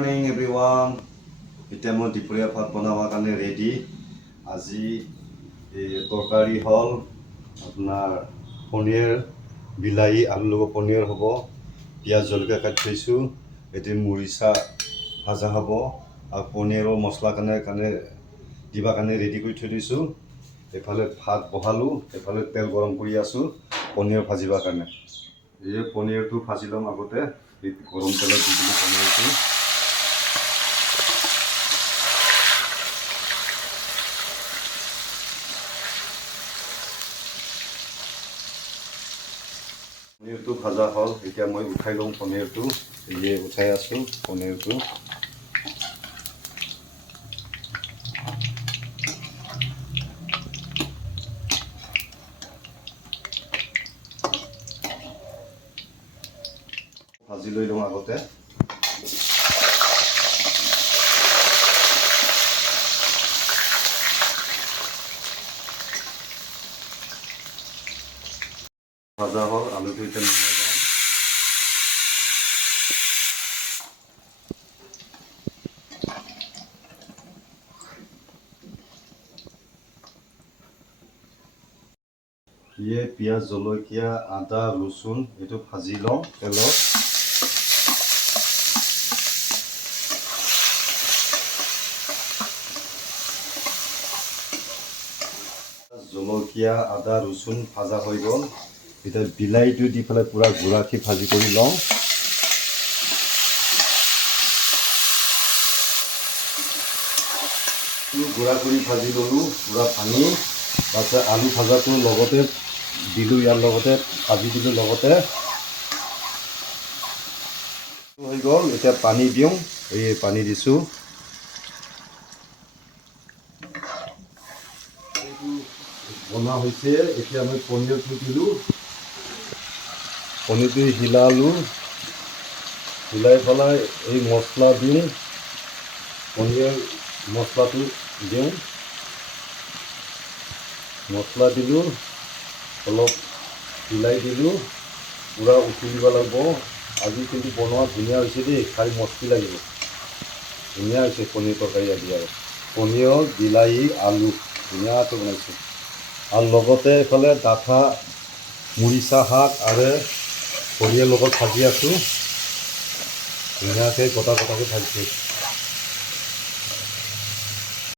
Morning everyone. এতিয়া মই দুপৰীয়া ভাত বনাবৰ কাৰণে ৰেডি। আজি তৰকাৰী হ'ল আপোনাৰ পনীৰ, বিলাহী আলু লগত পনীৰ হ'ব। পিঁয়াজ জলকীয়া কাটি থৈছোঁ। এতিয়া মৰিচা ভাজা হ'ব আৰু পনীৰৰ মছলা কাৰণে দিবৰ কাৰণে ৰেডি কৰি থৈ দিছোঁ। এইফালে ভাত বহালোঁ, এইফালে তেল গৰম কৰি আছোঁ পনীৰ ভাজিবৰ কাৰণে। এই পনীৰটো ভাজি ল'ম আগতে, গৰম তেলত দি দিলোঁ পনীৰটো। পনীৰটো ভাজা হ'ল, এতিয়া মই উঠাই লওঁ পনীৰটো। উঠাই আছোঁ পনীৰটো। ভাজি লৈ লওঁ আগতে। ভাজা হ'ল, আলুটো এতিয়া নমাই লওঁ। পিঁয়াজ জলকীয়া আদা ৰচুন এইটো ভাজি লওঁ তেলত। জলকীয়া আদা ৰচুন ভাজা হৈ গ'ল। এতিয়া বিলাহীটো দি পেলাই পূৰা গুড়াকৈ ভাজি কৰি লওঁ। গুড়া কৰি ভাজি ল'লোঁ পূৰা ভাঙি। তাৰপিছত আলু ভাজাটো লগতে দিলোঁ, ইয়াৰ লগতে ভাজি দিলোঁ লগতে। হৈ গ'ল, এতিয়া পানী দিওঁ। এই পানী দিছোঁ। বনোৱা হৈছে, এতিয়া মই পনীৰটো দিলোঁ। পনীৰটো হিলালোঁ, হিলাই পেলাই এই মছলা দিওঁ। পনীৰ মছলাটো দিওঁ, মছলা দিলোঁ, অলপ হিলাই দিলোঁ, পূৰা উতলিব লাগিব। আজি কিন্তু বনোৱা ধুনীয়া হৈছে দেই, খাই মস্তি লাগিব। ধুনীয়া হৈছে পনীৰ তৰকাৰী আজি। আৰু পনীৰ বিলাহী আলু ধুনীয়াকৈ বনাইছোঁ। আৰু লগতে এইফালে ডাঠা মৰিচা শাক আৰু পনীৰৰ লগত ভাজি আছোঁ। ধুনীয়াকৈ গোটা গোটাকৈ ভাজিছোঁ।